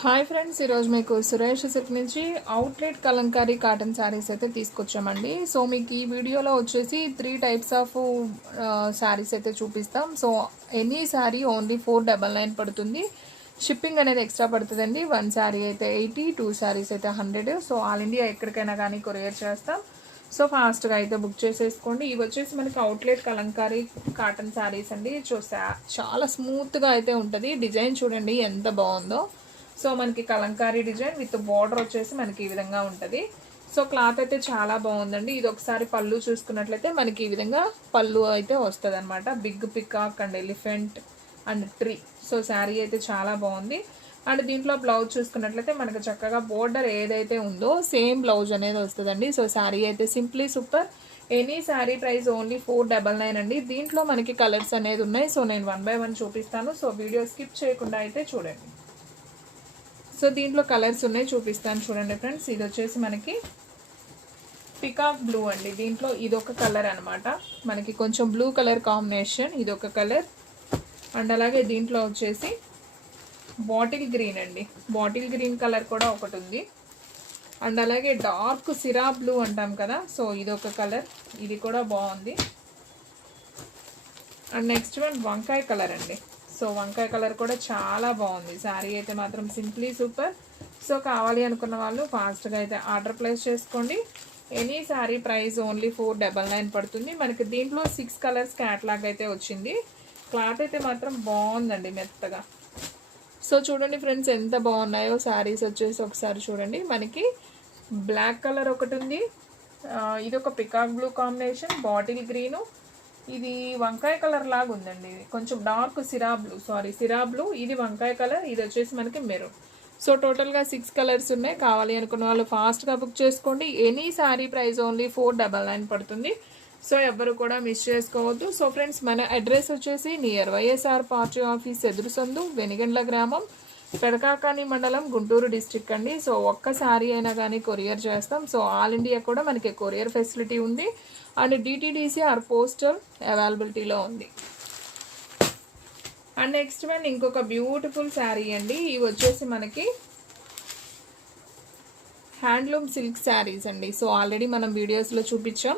Hi friends, ఈరోజు మీకు Suresh silk నుంచి అవుట్లెట్ కలంకారీ కాటన్ శారీస్ అయితే తీసుకొచ్చామండి. సో మీకు ఈ వీడియోలో వచ్చేసి 3 టైప్స్ ఆఫ్ శారీస్ అయితే చూపిస్తాం. సో ఎనీ శారీ ఓన్లీ 499 పడుతుంది. షిప్పింగ్ అనేది ఎక్స్ట్రా పడుతుందండి. 1 శారీ అయితే 80, 2 శారీస్ అయితే 100. సో ఆల్ ఇండియా ఎక్కడికైనా కానీ కొరియర్ చేస్తాం. సో ఫాస్ట్గా అయితే బుక్ చేసేసుకోండి. ఇవి వచ్చేసి మనకి అవుట్లెట్ కలంకారీ కాటన్ శారీస్ అండి. చాలా స్మూత్గా అయితే ఉంటుంది. డిజైన్ చూడండి ఎంత బాగుందో. సో మనకి కలంకారీ డిజైన్ విత్ బార్డర్ వచ్చేసి మనకి ఈ విధంగా ఉంటుంది. సో క్లాత్ అయితే చాలా బాగుందండి. ఇది ఒకసారి పళ్ళు చూసుకున్నట్లయితే మనకి ఈ విధంగా పళ్ళు అయితే వస్తుంది అనమాట. Big peacock and elephant and tree. So sari అయితే చాలా బాగుంది. అండ్ దీంట్లో బ్లౌజ్ చూసుకున్నట్లయితే మనకు చక్కగా బోర్డర్ ఏదైతే ఉందో సేమ్ బ్లౌజ్ అనేది వస్తుందండి. సో శారీ అయితే simply super. Any sari price only 499 అండి. దీంట్లో మనకి కలర్స్ అనేది ఉన్నాయి. సో నేను 1 by 1 చూపిస్తాను. సో వీడియో స్కిప్ చేయకుండా అయితే చూడండి. సో దీంట్లో కలర్స్ ఉన్నాయి, చూపిస్తాను చూడండి ఫ్రెండ్స్. ఇది వచ్చేసి మనకి పికాక్ బ్లూ అండి. దీంట్లో ఇదొక కలర్ అనమాట. మనకి కొంచెం బ్లూ కలర్ కాంబినేషన్, ఇదొక కలర్. అండ్ అలాగే దీంట్లో వచ్చేసి బాటిల్ గ్రీన్ అండి. బాటిల్ గ్రీన్ కలర్ కూడా ఒకటి ఉంది. అండ్ అలాగే డార్క్ సిరా బ్లూ అంటాం కదా, సో ఇదొక కలర్, ఇది కూడా బాగుంది. అండ్ నెక్స్ట్ వన్ వంకాయ కలర్ అండి. సో వంకాయ కలర్ కూడా చాలా బాగుంది. శారీ అయితే మాత్రం సింప్లీ సూపర్. సో కావాలి అనుకున్న వాళ్ళు ఫాస్ట్గా అయితే ఆర్డర్ ప్లేస్ చేసుకోండి. ఎనీ శారీ ప్రైస్ ఓన్లీ 499 పడుతుంది. మనకి దీంట్లో 6 కలర్స్ క్యాట్లాగ్ అయితే వచ్చింది. క్లాత్ అయితే మాత్రం బాగుందండి, మెత్తగా. సో చూడండి ఫ్రెండ్స్ ఎంత బాగున్నాయో శారీస్ వచ్చేసి ఒకసారి చూడండి. మనకి బ్లాక్ కలర్ ఒకటి ఉంది. ఇది ఒక peacock blue combination, bottle green, ఇది వంకాయ కలర్ లాగా ఉందండి. ఇది కొంచెం డార్క్ సిరా బ్లూ, ఇది వంకాయ కలర్, ఇది వచ్చేసి మనకి మెరూన్. సో టోటల్గా 6 కలర్స్ ఉన్నాయి. కావాలి అనుకున్న వాళ్ళు ఫాస్ట్గా బుక్ చేసుకోండి. ఎనీ శారీ ప్రైస్ ఓన్లీ 499 పడుతుంది. సో ఎవరు కూడా మిస్ చేసుకోవద్దు. సో ఫ్రెండ్స్, మన అడ్రస్ వచ్చేసి నియర్ వైఎస్ఆర్ పార్టీ ఆఫీస్, ఎదురుసందు, వెనిగండ్ల గ్రామం, పెడకాకాని మండలం, గుంటూరు డిస్ట్రిక్ట్ అండి. సో ఒక్క శారీ అయినా కానీ కొరియర్ చేస్తాం. సో ఆల్ ఇండియా కూడా మనకి కొరియర్ ఫెసిలిటీ ఉంది. అండ్ డిటీడీసీ ఆర్ పోస్టల్ అవైలబిలిటీలో ఉంది. అండ్ నెక్స్ట్ వన్ ఇంకొక బ్యూటిఫుల్ శారీ అండి. ఇవి వచ్చేసి మనకి హ్యాండ్లూమ్ సిల్క్ శారీస్ అండి. సో ఆల్రెడీ మనం వీడియోస్లో చూపించాం.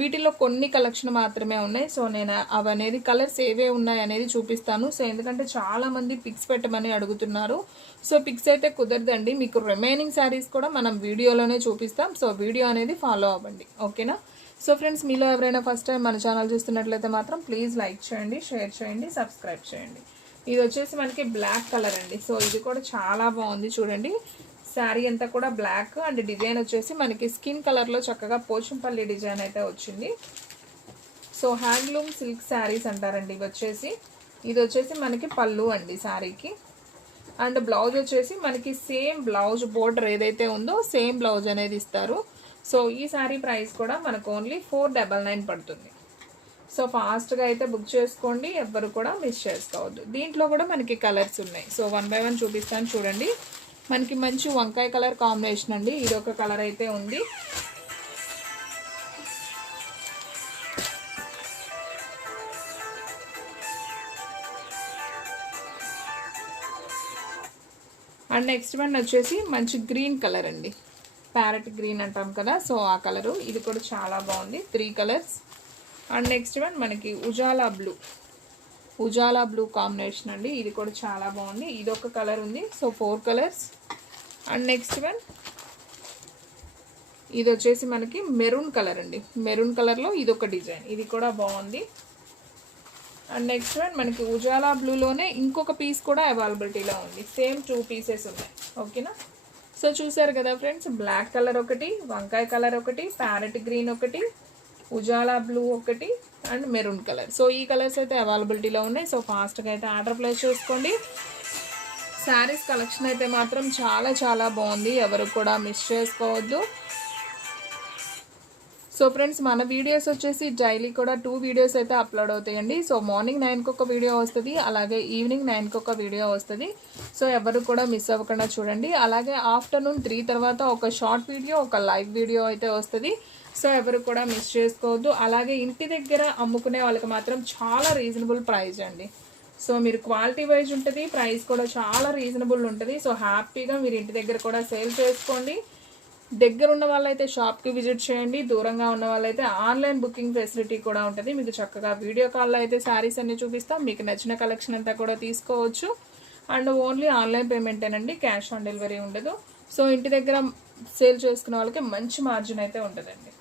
వీటిలో కొన్ని కలెక్షన్ మాత్రమే ఉన్నాయి. సో నేను అవనేది కలర్స్ ఏవే ఉన్నాయి అనేది చూపిస్తాను. సో ఎందుకంటే చాలామంది పిక్స్ పెట్టమని అడుగుతున్నారు. సో పిక్స్ అయితే కుదరదండి. మీకు రిమైనింగ్ శారీస్ కూడా మనం వీడియోలోనే చూపిస్తాం. సో వీడియో అనేది ఫాలో అవ్వండి, ఓకేనా. సో ఫ్రెండ్స్, మీలో ఎవరైనా ఫస్ట్ టైం మన ఛానల్ చూస్తున్నట్లయితే మాత్రం ప్లీజ్ లైక్ చేయండి, షేర్ చేయండి, సబ్స్క్రైబ్ చేయండి. ఇది వచ్చేసి మనకి బ్లాక్ కలర్ అండి. సో ఇది కూడా చాలా బాగుంది చూడండి. శారీ అంతా కూడా బ్లాక్ అండ్ డిజైన్ వచ్చేసి మనకి స్కిన్ కలర్లో చక్కగా పోచంపల్లి డిజైన్ అయితే వచ్చింది. సో హ్యాండ్లూమ్ సిల్క్ శారీస్ అంటారండి ఇవి వచ్చేసి. ఇది వచ్చేసి మనకి పళ్ళు అండి శారీకి. అండ్ బ్లౌజ్ వచ్చేసి మనకి సేమ్ బ్లౌజ్ బోర్డర్ ఏదైతే ఉందో సేమ్ బ్లౌజ్ అనేది ఇస్తారు. సో ఈ శారీ ప్రైస్ కూడా మనకు ఓన్లీ 499 పడుతుంది. సో ఫాస్ట్గా అయితే బుక్ చేసుకోండి, ఎవ్వరు కూడా మిస్ చేసుకోవద్దు. దీంట్లో కూడా మనకి కలర్స్ ఉన్నాయి. సో 1 by 1 చూపిస్తాను చూడండి. మనకి మంచి వంకాయ కలర్ కాంబినేషన్ అండి. ఇది ఒక కలర్ అయితే ఉంది. అండ్ నెక్స్ట్ వన్ వచ్చేసి మంచి గ్రీన్ కలర్ అండి. ప్యారెట్ గ్రీన్ అంటాం కదా, సో ఆ కలరు. ఇది కూడా చాలా బాగుంది. 3 కలర్స్. అండ్ నెక్స్ట్ వన్ మనకి ఉజాలా బ్లూ కాంబినేషన్ అండి. ఇది కూడా చాలా బాగుంది. ఇది ఒక కలర్ ఉంది. So 4 colours. And next one ఇది వచ్చేసి మనకి మెరూన్ కలర్ అండి. మెరూన్ కలర్లో ఇది ఒక డిజైన్, ఇది కూడా బాగుంది. అండ్ నెక్స్ట్ వన్ మనకి ఉజాలా బ్లూలోనే ఇంకొక పీస్ కూడా అవైలబిలిటీలో ఉంది. సేమ్ 2 పీసెస్ ఉన్నాయి, ఓకేనా. సో చూసారు కదా ఫ్రెండ్స్, బ్లాక్ కలర్ ఒకటి, వంకాయ కలర్ ఒకటి, ప్యారెట్ గ్రీన్ ఒకటి, ఉజాలా బ్లూ ఒకటి అండ్ మెరూన్ కలర్. సో ఈ కలర్స్ అయితే అవైలబిలిటీలో ఉన్నాయి. సో ఫాస్ట్గా అయితే ఆర్డర్ ప్లేస్ చేసుకోండి. శారీస్ కలెక్షన్ అయితే మాత్రం చాలా చాలా బాగుంది, ఎవరు కూడా మిస్ చేసుకోవద్దు. సో ఫ్రెండ్స్, మన వీడియోస్ వచ్చేసి డైలీ కూడా 2 వీడియోస్ అయితే అప్లోడ్ అవుతాయండి. సో మార్నింగ్ 9కి ఒక వీడియో వస్తుంది, అలాగే ఈవినింగ్ 9కి ఒక వీడియో వస్తుంది. సో ఎవరు కూడా మిస్ అవ్వకుండా చూడండి. అలాగే ఆఫ్టర్నూన్ 3 తర్వాత ఒక షార్ట్ వీడియో, ఒక లైవ్ వీడియో అయితే వస్తుంది. సో ఎవరు కూడా మిస్ చేసుకోవద్దు. అలాగే ఇంటి దగ్గర అమ్ముకునే వాళ్ళకి మాత్రం చాలా రీజనబుల్ ప్రైస్ అండి. సో మీరు క్వాలిటీ వైజ్ ఉంటుంది, ప్రైస్ కూడా చాలా రీజనబుల్ ఉంటుంది. సో హ్యాపీగా మీరు ఇంటి దగ్గర కూడా సేల్ చేసుకోండి. దగ్గర ఉన్న వాళ్ళైతే షాప్కి విజిట్ చేయండి, దూరంగా ఉన్న వాళ్ళైతే ఆన్లైన్ బుకింగ్ ఫెసిలిటీ కూడా ఉంటుంది. మీకు చక్కగా వీడియో కాల్లో అయితే శారీస్ అన్ని చూపిస్తాం, మీకు నచ్చిన కలెక్షన్ అంతా కూడా తీసుకోవచ్చు. అండ్ ఓన్లీ ఆన్లైన్ పేమెంటేనండి, క్యాష్ ఆన్ డెలివరీ ఉండదు. సో ఇంటి దగ్గర సేల్ చేసుకునే వాళ్ళకి మంచి మార్జిన్ అయితే ఉంటుందండి.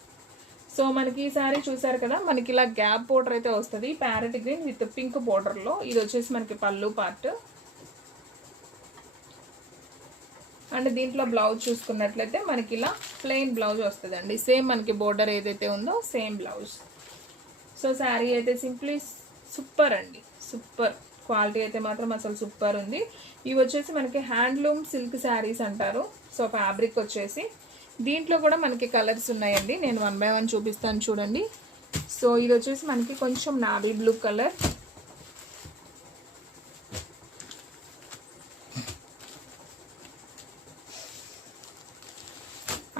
సో మనకి ఈ శారీ చూసారు కదా, మనకి ఇలా గ్యాప్ బోర్డర్ అయితే వస్తుంది, ప్యారెట్ గ్రీన్ విత్ పింక్ బోర్డర్లో. ఇది వచ్చేసి మనకి పళ్ళు పార్ట్. అండ్ దీంట్లో బ్లౌజ్ చూసుకున్నట్లయితే మనకి ఇలా ప్లెయిన్ బ్లౌజ్ వస్తుందండి, సేమ్ మనకి బోర్డర్ ఏదైతే ఉందో సేమ్ బ్లౌజ్. సో శారీ అయితే సింప్లీ సూపర్ అండి, సూపర్ క్వాలిటీ అయితే మాత్రం అసలు సూపర్ ఉంది. ఇవి వచ్చేసి మనకి హ్యాండ్లూమ్ సిల్క్ శారీస్ అంటారు. సో ఫ్యాబ్రిక్ వచ్చేసి దీంట్లో కూడా మనకి కలర్స్ ఉన్నాయండి, నేను 1 by 1 చూపిస్తాను చూడండి. సో ఇది వచ్చేసి మనకి కొంచెం navy blue colour,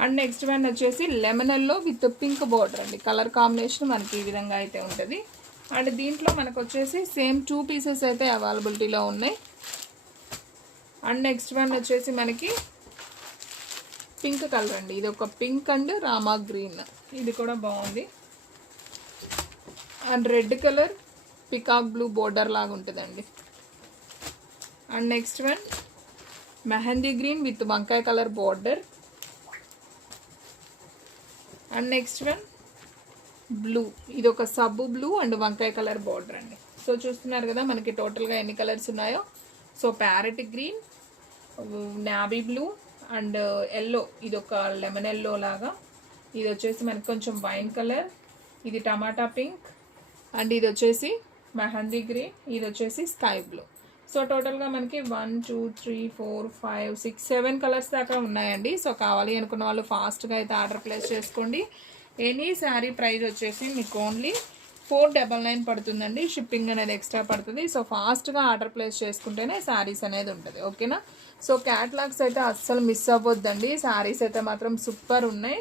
and next one వచ్చేసి lemon yellow with pink border అండి. కలర్ కాంబినేషన్ మనకి ఈ విధంగా అయితే ఉంటుంది. అండ్ దీంట్లో మనకు వచ్చేసి సేమ్ 2 పీసెస్ అయితే అవైలబిలిటీలో ఉన్నాయి. అండ్ నెక్స్ట్ వన్ వచ్చేసి మనకి పింక్ కలర్ అండి, ఇది ఒక పింక్ అండ్ రామా గ్రీన్, ఇది కూడా బాగుంది. And red colour peacock blue border లాగా ఉంటుందండి. And next one mehendi green with వంకాయ colour border. And next one blue, ఇది ఒక సబ్బు బ్లూ అండ్ వంకాయ కలర్ బోర్డర్ అండి. సో చూస్తున్నారు కదా మనకి టోటల్గా ఎన్ని కలర్స్ ఉన్నాయో. So parrot green, navy blue and yellow, ఇది ఒక లెమన్ ఎల్లో లాగా, ఇది వచ్చేసి మనకి కొంచెం వైన్ కలర్, ఇది టమాటా పింక్, అండ్ ఇది వచ్చేసి మెహందీ గ్రీన్, ఇది వచ్చేసి స్కై బ్లూ. సో టోటల్గా మనకి 1 2 3 4 5 6 7 కలర్స్ దాకా ఉన్నాయండి. సో కావాలి అనుకున్న వాళ్ళు ఫాస్ట్గా అయితే ఆర్డర్ ప్లేస్ చేసుకోండి. ఎనీ శారీ ప్రైస్ వచ్చేసి మీకు ఓన్లీ 499 పడుతుందండి, షిప్పింగ్ అనేది ఎక్స్ట్రా పడుతుంది. సో ఫాస్ట్గా ఆర్డర్ ప్లేస్ చేసుకుంటేనే శారీస్ అనేది ఉంటుంది, ఓకేనా. సో క్యాటలాగ్స్ అయితే అస్సలు మిస్ అవ్వద్దండి, శారీస్ అయితే మాత్రం సూపర్ ఉన్నాయి.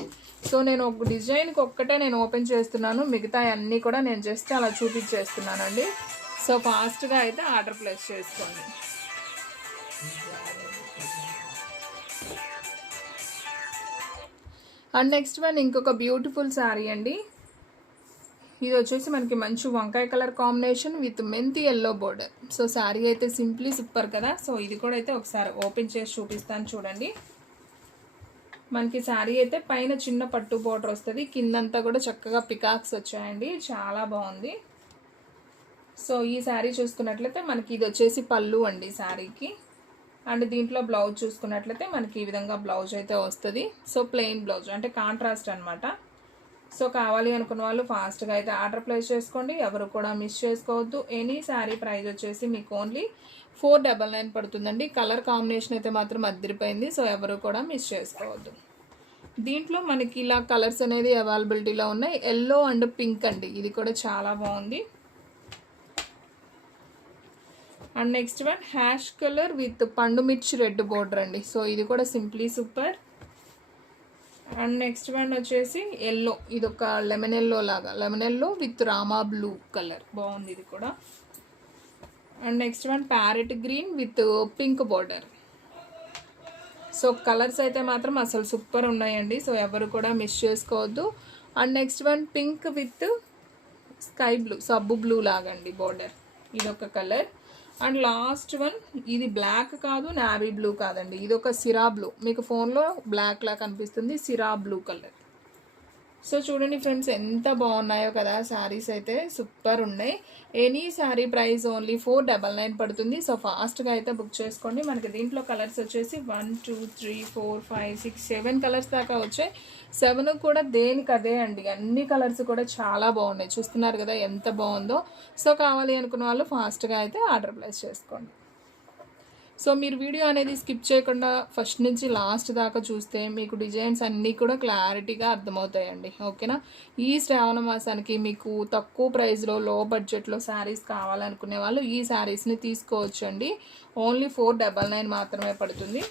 సో నేను ఒక డిజైన్కి ఒక్కటే నేను ఓపెన్ చేస్తున్నాను, మిగతా అన్నీ కూడా నేను జస్ట్ అలా చూపించేస్తున్నానండి. సో ఫాస్ట్గా అయితే ఆర్డర్ ప్లేస్ చేసుకోండి. అండ్ నెక్స్ట్ వన్ ఇంకొక బ్యూటిఫుల్ శారీ అండి, ఇది వచ్చేసి మనకి మంచి వంకాయ కలర్ కాంబినేషన్ విత్ మెంతి ఎల్లో బోర్డర్. సో శారీ అయితే సింప్లీ సూపర్ కదా. సో ఇది కూడా అయితే ఒకసారి ఓపెన్ చేసి చూపిస్తాను చూడండి. మనకి శారీ అయితే పైన చిన్న పట్టు బోర్డర్ వస్తుంది, కిందంతా కూడా చక్కగా పికాక్స్ వచ్చాయండి, చాలా బాగుంది. సో ఈ శారీ చూసుకున్నట్లయితే మనకి ఇది వచ్చేసి పళ్ళు అండి శారీకి. అండ్ దీంట్లో బ్లౌజ్ చూసుకున్నట్లయితే మనకి ఈ విధంగా బ్లౌజ్ అయితే వస్తుంది. సో ప్లెయిన్ బ్లౌజ్ అంటే కాంట్రాస్ట్ అనమాట. సో కావాలి అనుకున్న వాళ్ళు ఫాస్ట్గా అయితే ఆర్డర్ ప్లేస్ చేసుకోండి, ఎవరు కూడా మిస్ చేసుకోవద్దు. ఎనీ శారీ ప్రైస్ వచ్చేసి మీకు ఓన్లీ 499 పడుతుందండి. కలర్ కాంబినేషన్ అయితే మాత్రం అదిరిపోయింది, సో ఎవరు కూడా మిస్ చేసుకోవద్దు. దీంట్లో మనకి ఇలా కలర్స్ అనేది అవైలబిలిటీలో ఉన్నాయి, ఎల్లో అండ్ పింక్ అండి, ఇది కూడా చాలా బాగుంది. And next one ash colour with పండు మిర్చి రెడ్ బోర్డర్ అండి. సో ఇది కూడా simply super. And next one వచ్చేసి ఎల్లో, ఇది ఒక లెమన్ ఎల్లో లాగా, lemon yellow with Rama blue colour, బాగుంది ఇది కూడా. And next one parrot green with pink border. So colours అయితే మాత్రం అసలు సూపర్ ఉన్నాయండి, సో ఎవరు కూడా మిస్ చేసుకోవద్దు. And next one pink with sky blue, సబ్బు బ్లూ లాగండి బోర్డర్, ఇది ఒక కలర్. అండ్ లాస్ట్ వన్ ఇది బ్లాక్ కాదు, నావీ బ్లూ కాదండి, ఇది ఒక సిరా బ్లూ, మీకు ఫోన్లో బ్లాక్ లా కనిపిస్తుంది, సిరా బ్లూ కలర్. సో చూడండి ఫ్రెండ్స్ ఎంత బాగున్నాయో కదా, శారీస్ అయితే సూపర్ ఉన్నాయి. ఎనీ శారీ ప్రైస్ ఓన్లీ 499 పడుతుంది. సో ఫాస్ట్గా అయితే బుక్ చేసుకోండి. మనకి దీంట్లో కలర్స్ వచ్చేసి 1 2 3 4 5 6 7 కలర్స్ దాకా వచ్చాయి. 7 కూడా దేనికి అదే అండి, అన్ని కలర్స్ కూడా చాలా బాగున్నాయి, చూస్తున్నారు కదా ఎంత బాగుందో. సో కావాలి అనుకున్న వాళ్ళు ఫాస్ట్గా అయితే ఆర్డర్ ప్లేస్ చేసుకోండి. సో మీరు వీడియో అనేది స్కిప్ చేయకుండా ఫస్ట్ నుంచి లాస్ట్ దాకా చూస్తే మీకు డిజైన్స్ అన్నీ కూడా క్లారిటీగా అర్థమవుతాయండి, ఓకేనా. ఈ శ్రావణ మాసానికి మీకు తక్కువ ప్రైస్లో లో బడ్జెట్లో శారీస్ కావాలనుకునే వాళ్ళు ఈ శారీస్ని తీసుకోవచ్చు అండి. ఓన్లీ 499 మాత్రమే పడుతుంది.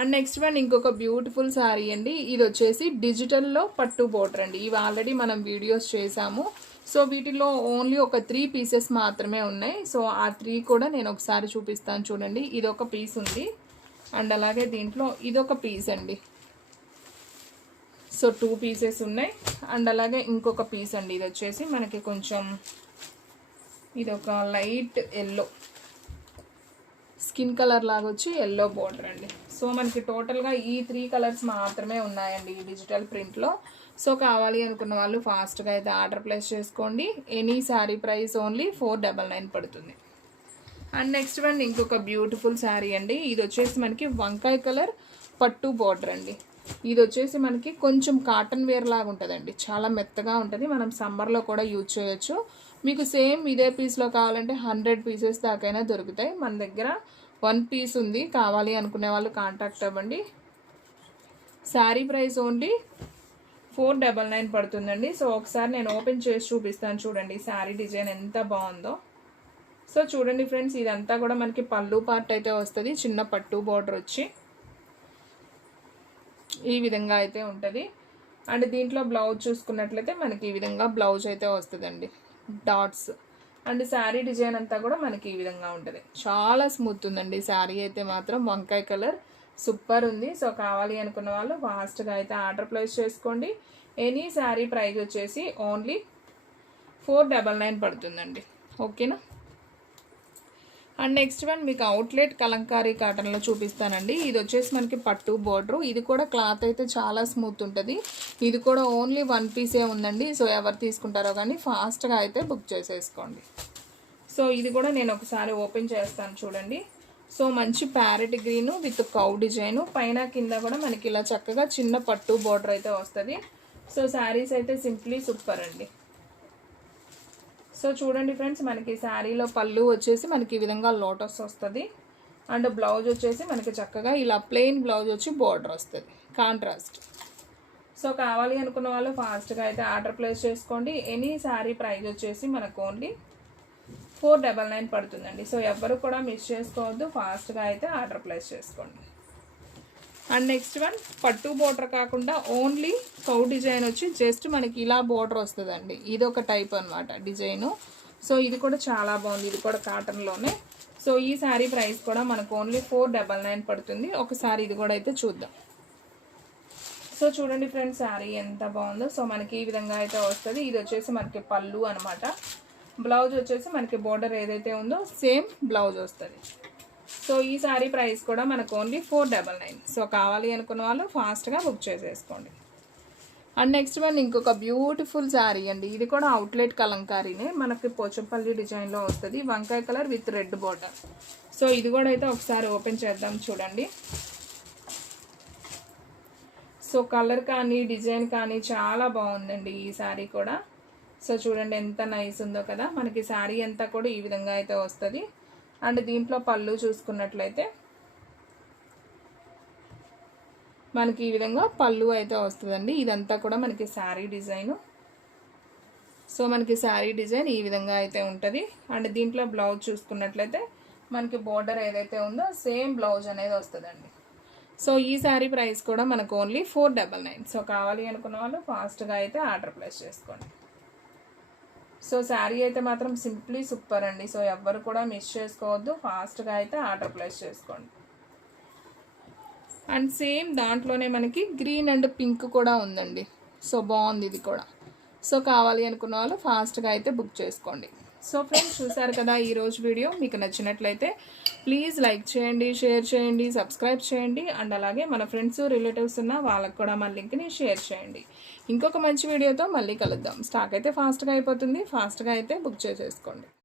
అండ్ నెక్స్ట్ వన్ ఇంకొక బ్యూటిఫుల్ శారీ అండి, ఇది వచ్చేసి డిజిటల్లో పట్టు బోర్డర్ అండి. ఇవి ఆల్రెడీ మనం వీడియోస్ చేసాము. సో వీటిలో ఓన్లీ ఒక 3 పీసెస్ మాత్రమే ఉన్నాయి. సో ఆ 3 కూడా నేను ఒకసారి చూపిస్తాను చూడండి. ఇదొక పీస్ ఉంది అండ్ అలాగే దీంట్లో ఇదొక పీస్ అండి. సో 2 పీసెస్ ఉన్నాయి అండ్ అలాగే ఇంకొక పీస్ అండి. ఇది వచ్చేసి మనకి కొంచెం ఇదొక లైట్ ఎల్లో స్కిన్ కలర్ లాగా వచ్చి ఎల్లో బోర్డర్ అండి. సో మనకి టోటల్గా ఈ 3 కలర్స్ మాత్రమే ఉన్నాయండి ఈ డిజిటల్ ప్రింట్లో. సో కావాలి అనుకున్న వాళ్ళు ఫాస్ట్గా అయితే ఆర్డర్ ప్లేస్ చేసుకోండి. ఎనీ శారీ ప్రైస్ ఓన్లీ 499 పడుతుంది. అండ్ నెక్స్ట్ వన్ ఇంకొక బ్యూటిఫుల్ శారీ అండి. ఇది వచ్చేసి మనకి వంకాయ కలర్ పట్టు బోర్డర్ అండి. ఇది వచ్చేసి మనకి కొంచెం కాటన్ వేర్ లాగా ఉంటుందండి. చాలా మెత్తగా ఉంటుంది. మనం సమ్మర్లో కూడా యూజ్ చేయొచ్చు. మీకు సేమ్ ఇదే పీస్లో కావాలంటే 100 పీసెస్ దాకైనా దొరుకుతాయి. మన దగ్గర 1 పీస్ ఉంది. కావాలి అనుకునే వాళ్ళు కాంటాక్ట్ అవ్వండి. శారీ ప్రైస్ ఓన్లీ 499 పడుతుందండి. సో ఒకసారి నేను ఓపెన్ చేసి చూపిస్తాను చూడండి శారీ డిజైన్ ఎంత బాగుందో. సో చూడండి ఫ్రెండ్స్, ఇదంతా కూడా మనకి పళ్ళు పార్ట్ అయితే వస్తుంది. చిన్న పట్టు బోర్డర్ వచ్చి ఈ విధంగా అయితే ఉంటుంది. అండ్ దీంట్లో బ్లౌజ్ చూసుకున్నట్లయితే మనకి ఈ విధంగా బ్లౌజ్ అయితే వస్తుందండి, డాట్స్. అండ్ శారీ డిజైన్ అంతా కూడా మనకి ఈ విధంగా ఉంటుంది. చాలా స్మూత్ ఉందండి శారీ అయితే మాత్రం. వంకాయ కలర్ సూపర్ ఉంది. సో కావాలి అనుకున్న వాళ్ళు ఫాస్ట్గా అయితే ఆర్డర్ ప్లేస్ చేసుకోండి. ఎనీ శారీ ప్రైస్ వచ్చేసి ఓన్లీ 499 పడుతుందండి. ఓకేనా. అండ్ నెక్స్ట్ వన్ మీకు అవుట్లెట్ కలంకారీ కాటన్లో చూపిస్తానండి. ఇది వచ్చేసి మనకి పట్టు బోర్డరు. ఇది కూడా క్లాత్ అయితే చాలా స్మూత్ ఉంటుంది. ఇది కూడా ఓన్లీ 1 పీసే ఉందండి. సో ఎవరు తీసుకుంటారో కానీ ఫాస్ట్గా అయితే బుక్ చేసేసుకోండి. సో ఇది కూడా నేను ఒకసారి ఓపెన్ చేస్తాను చూడండి. సో మంచి parrot green with cow design, పైన కింద కూడా మనకి ఇలా చక్కగా చిన్న పట్టు బోర్డర్ అయితే వస్తుంది. సో శారీస్ అయితే సింప్లీ సూపర్ అండి. సో చూడండి ఫ్రెండ్స్, మనకి శారీలో పళ్ళు వచ్చేసి మనకి ఈ విధంగా లోటస్ వస్తుంది. అండ్ బ్లౌజ్ వచ్చేసి మనకి చక్కగా ఇలా ప్లెయిన్ బ్లౌజ్ వచ్చి బోర్డర్ వస్తుంది కాంట్రాస్ట్. సో కావాలి అనుకున్న వాళ్ళు ఫాస్ట్గా అయితే ఆర్డర్ ప్లేస్ చేసుకోండి. ఎనీ శారీ ప్రైస్ వచ్చేసి మనకు ఓన్లీ 499 పడుతుందండి. సో ఎవ్వరు కూడా మిస్ చేసుకోవద్దు, ఫాస్ట్గా అయితే ఆర్డర్ ప్లేస్ చేసుకోండి. అండ్ నెక్స్ట్ వన్ పట్టు బోర్డర్ కాకుండా ఓన్లీ కౌ డిజైన్ వచ్చి జస్ట్ మనకి ఇలా బోర్డర్ వస్తుందండి. ఇది ఒక టైప్ అనమాట డిజైను. సో ఇది కూడా చాలా బాగుంది. ఇది కూడా కాటన్లోనే. సో ఈ శారీ ప్రైస్ కూడా మనకు ఓన్లీ 499 పడుతుంది. ఒకసారి ఇది కూడా అయితే చూద్దాం. సో చూడండి ఫ్రెండ్స్, శారీ ఎంత బాగుందో. సో మనకి ఈ విధంగా అయితే వస్తుంది. ఇది వచ్చేసి మనకి పళ్ళు అనమాట. బ్లౌజ్ వచ్చేసి మనకి బోర్డర్ ఏదైతే ఉందో సేమ్ బ్లౌజ్ వస్తుంది. సో ఈ శారీ ప్రైస్ కూడా మనకు ఓన్లీ 499. సో కావాలి అనుకున్న వాళ్ళు ఫాస్ట్గా బుక్ చేసేసుకోండి. అండ్ నెక్స్ట్ వన్ ఇంకొక బ్యూటిఫుల్ శారీ అండి. ఇది కూడా అవుట్లెట్ కలంకారీనే, మనకి పోచంపల్లి డిజైన్లో వస్తుంది. వంకాయ colour with red border. So ఇది కూడా అయితే ఒకసారి ఓపెన్ చేద్దాం చూడండి. సో కలర్ కానీ డిజైన్ కానీ చాలా బాగుందండి ఈ శారీ కూడా. సో చూడండి ఎంత నైస్ ఉందో కదా. మనకి శారీ అంతా కూడా ఈ విధంగా అయితే వస్తుంది. అండ్ దీంట్లో పళ్ళు చూసుకున్నట్లయితే మనకి ఈ విధంగా పళ్ళు అయితే వస్తుందండి. ఇదంతా కూడా మనకి శారీ డిజైను. సో మనకి శారీ డిజైన్ ఈ విధంగా అయితే ఉంటుంది. అండ్ దీంట్లో బ్లౌజ్ చూసుకున్నట్లయితే మనకి బోర్డర్ ఏదైతే ఉందో సేమ్ బ్లౌజ్ అనేది వస్తుందండి. సో ఈ శారీ ప్రైస్ కూడా మనకు ఓన్లీ 499. సో కావాలి అనుకున్న వాళ్ళు ఫాస్ట్గా అయితే ఆర్డర్ ప్లేస్ చేసుకోండి. సో శారీ అయితే మాత్రం సింప్లీ సూపర్ అండి. సో ఎవ్వరు కూడా మిస్ చేసుకోవద్దు, ఫాస్ట్గా అయితే ఆర్డర్ ప్లేస్ చేసుకోండి. అండ్ సేమ్ దాంట్లోనే మనకి గ్రీన్ అండ్ పింక్ కూడా ఉందండి. సో బాగుంది ఇది కూడా. సో కావాలి అనుకున్న వాళ్ళు ఫాస్ట్గా అయితే బుక్ చేసుకోండి. సో ఫ్రెండ్స్ చూసారు కదా ఈరోజు వీడియో. మీకు నచ్చినట్లయితే ప్లీజ్ లైక్ చేయండి, షేర్ చేయండి, సబ్స్క్రైబ్ చేయండి. అండ్ అలాగే మన ఫ్రెండ్స్ రిలేటివ్స్ ఉన్న వాళ్ళకు కూడా మన లింక్ని షేర్ చేయండి. ఇంకొక మంచి వీడియోతో మళ్ళీ కలుద్దాం. స్టాక్ అయితే ఫాస్ట్గా అయిపోతుంది, ఫాస్ట్గా అయితే బుక్ చేసేసుకోండి.